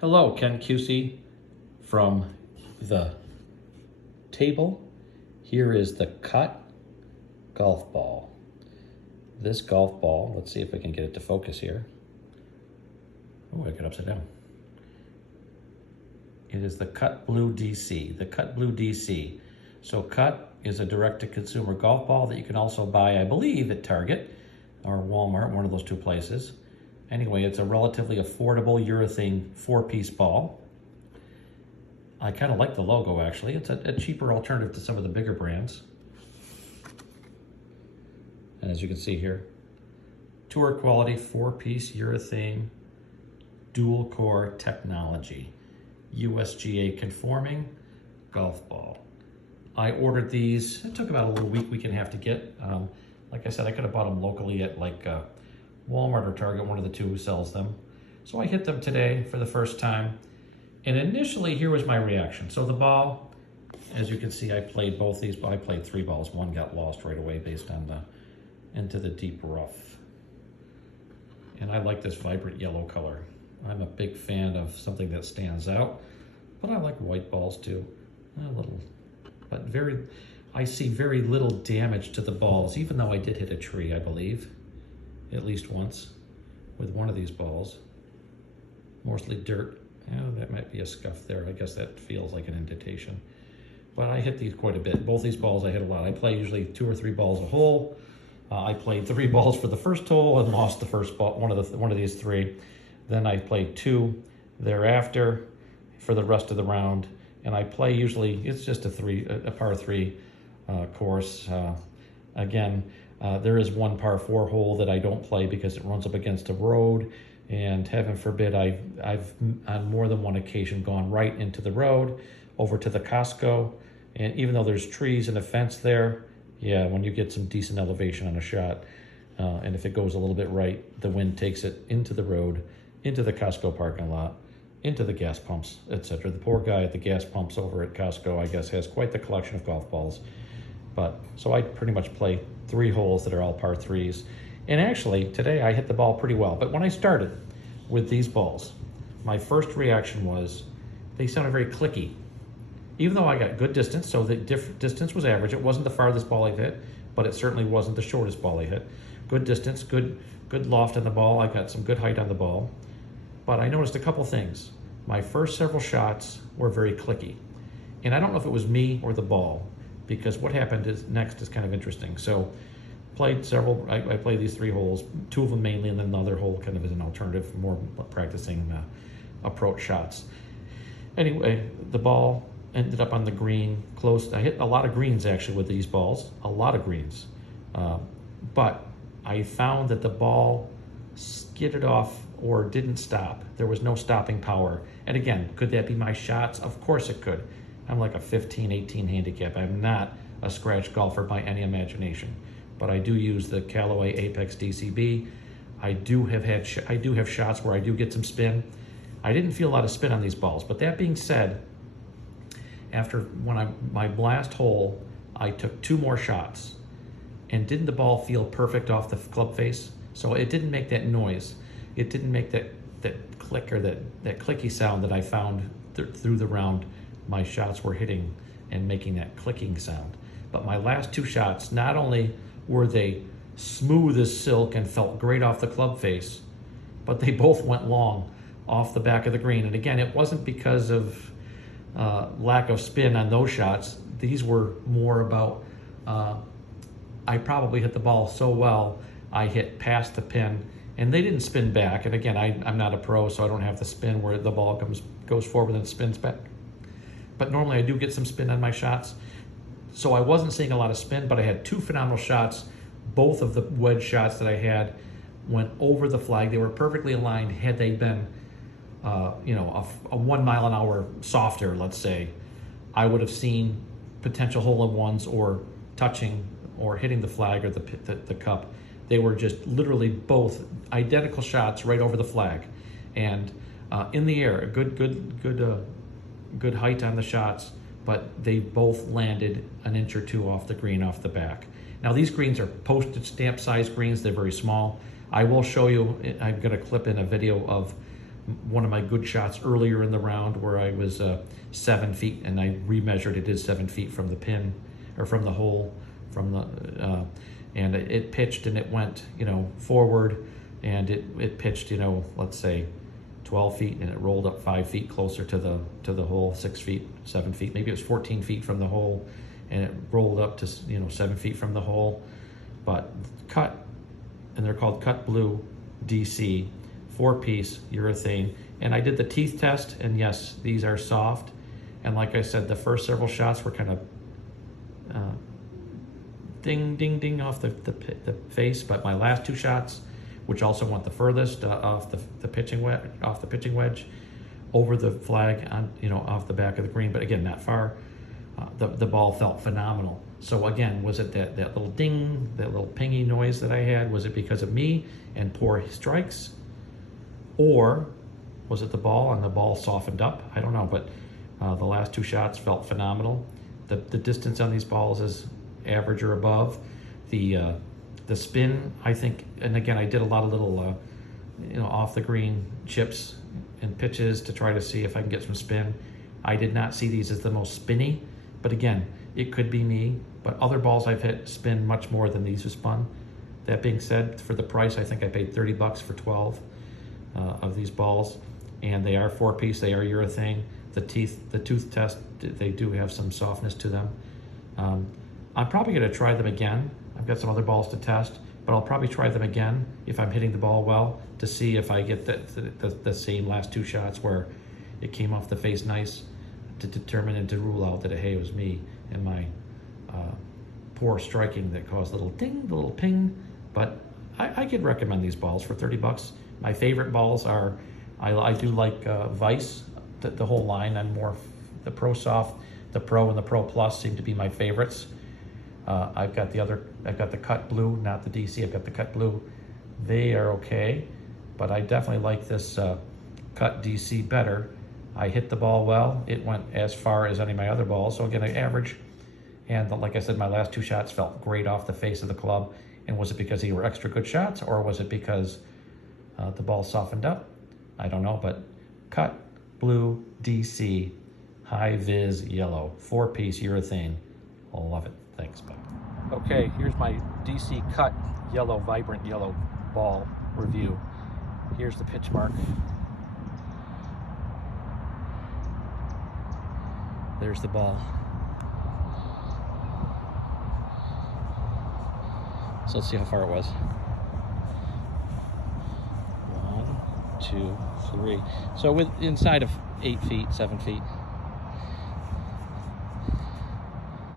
Hello, Ken QC from the table. Here is the cut golf ball. This golf ball, let's see if I can get it to focus here. Oh, I got upside down. It is the Cut Blue DC, the Cut Blue DC. So Cut is a direct-to-consumer golf ball that you can also buy, I believe, at Target or Walmart, one of those two places. Anyway, it's a relatively affordable urethane 4-piece ball. I kind of like the logo, actually. It's a cheaper alternative to some of the bigger brands. And as you can see here, tour quality 4-piece urethane dual core technology, USGA conforming golf ball. I ordered these, it took about a little week and a half to get. Like I said, I could have bought them locally at like Walmart or Target, one of the two who sells them. So I hit them today for the first time. And initially, here was my reaction. So the ball, as you can see, I played both these. I played 3 balls. One got lost right away based on into the deep rough. And I like this vibrant yellow color. I'm a big fan of something that stands out, but I like white balls too. A little, but I see very little damage to the balls, even though I did hit a tree, I believe, at least once with one of these balls. Mostly dirt. Yeah, that might be a scuff there. I guess that feels like an indentation. But I hit these quite a bit. Both these balls I hit a lot. I play usually 2 or 3 balls a hole. I played 3 balls for the first hole and lost the first ball, one of these 3. Then I played 2 thereafter for the rest of the round. And I play usually, it's just a par 3 course. Again, there is one par 4 hole that I don't play because it runs up against a road. And heaven forbid, I've on more than one occasion gone right into the road, over to the Costco. And even though there's trees and a fence there, yeah, when you get some decent elevation on a shot, and if it goes a little bit right, the wind takes it into the road, into the Costco parking lot, into the gas pumps, etc. The poor guy at the gas pumps over at Costco, I guess, has quite the collection of golf balls. But so I pretty much play 3 holes that are all par 3s. And actually, today I hit the ball pretty well. But when I started with these balls, my first reaction was they sounded very clicky. Even though I got good distance, so the distance was average. It wasn't the farthest ball I hit, but it certainly wasn't the shortest ball I hit. Good distance, good loft on the ball. I got some good height on the ball. But I noticed a couple things. My first several shots were very clicky. And I don't know if it was me or the ball, because what happened next is kind of interesting. So played several, I played these 3 holes, 2 of them mainly, and then another hole kind of as an alternative, more practicing approach shots. Anyway, the ball ended up on the green, close. I hit a lot of greens actually with these balls, a lot of greens. But I found that the ball skidded off or didn't stop. There was no stopping power. And again, could that be my shots? Of course it could. I'm like a 15, 18 handicap. I'm not a scratch golfer by any imagination. But I do use the Callaway Apex DCB. I do have shots where I do get some spin. I didn't feel a lot of spin on these balls, but that being said, after my blast hole, I took 2 more shots, and didn't the ball feel perfect off the club face? So it didn't make that noise. It didn't make that click or that clicky sound that I found through the round. My shots were hitting and making that clicking sound. But my last 2 shots, not only were they smooth as silk and felt great off the club face, but they both went long off the back of the green. And again, it wasn't because of lack of spin on those shots. These were more about, I probably hit the ball so well, I hit past the pin, and they didn't spin back. And again, I'm not a pro, so I don't have the spin where the ball goes forward and spins back. But normally I do get some spin on my shots. So I wasn't seeing a lot of spin, but I had 2 phenomenal shots. Both of the wedge shots that I had went over the flag. They were perfectly aligned. Had they been, a 1 mile an hour softer, let's say, I would have seen potential hole-in-ones or touching or hitting the flag or the cup. They were just literally both identical shots right over the flag, and in the air, a good height on the shots. But they both landed an inch or 2 off the green, off the back. Now these greens are postage stamp size greens. They're very small. I will show you, I'm gonna clip in a video of one of my good shots earlier in the round where I was 7 feet, and I remeasured it is 7 feet from the pin, or from the hole, from the, and it pitched and it went, you know, forward, and it pitched, you know, let's say 12 feet, and it rolled up 5 feet closer to the hole, 6 feet, 7 feet, maybe it was 14 feet from the hole, and it rolled up to, you know, 7 feet from the hole. But cut, and they're called Cut Blue DC, 4-piece urethane. And I did the teeth test, and yes, these are soft. And like I said, the first several shots were kind of ding, ding, ding off the face, but my last 2 shots, which also went the furthest off the pitching wedge, over the flag, on, you know, off the back of the green, but again, not far. The ball felt phenomenal. So again, was it that little ding, that little pingy noise that I had? Was it because of me and poor strikes? Or was it the ball and the ball softened up? I don't know, but the last 2 shots felt phenomenal. The distance on these balls is average or above. The spin, I think, and again, I did a lot of little, you know, off the green chips and pitches to try to see if I can get some spin. I did not see these as the most spinny, but again, it could be me, but other balls I've hit spin much more than these are spun. That being said, for the price, I think I paid 30 bucks for 12 of these balls, and they are 4-piece, they are urethane. The tooth test, they do have some softness to them. I'm probably gonna try them again. I've got some other balls to test, but I'll probably try them again if I'm hitting the ball well, to see if I get the same last 2 shots where it came off the face nice, to determine and to rule out that, hey, it was me and my poor striking that caused the little ding, the little ping. But I could recommend these balls for 30 bucks. My favorite balls are, I do like Vice, the whole line. I'm more, the Pro Soft, the Pro and the Pro Plus seem to be my favorites. I've got the Cut Blue, not the DC, I've got the Cut Blue. They are okay, but I definitely like this Cut DC better. I hit the ball well. It went as far as any of my other balls. So again, I average. And like I said, my last 2 shots felt great off the face of the club. And was it because they were extra good shots, or was it because the ball softened up? I don't know, but Cut Blue DC High Vis Yellow, 4-piece urethane. Love it. Thanks, bye. Okay, here's my DC Cut Yellow, Vibrant Yellow ball review. Here's the pitch mark. There's the ball. So let's see how far it was. 1, 2, 3. So inside of 8 feet, 7 feet.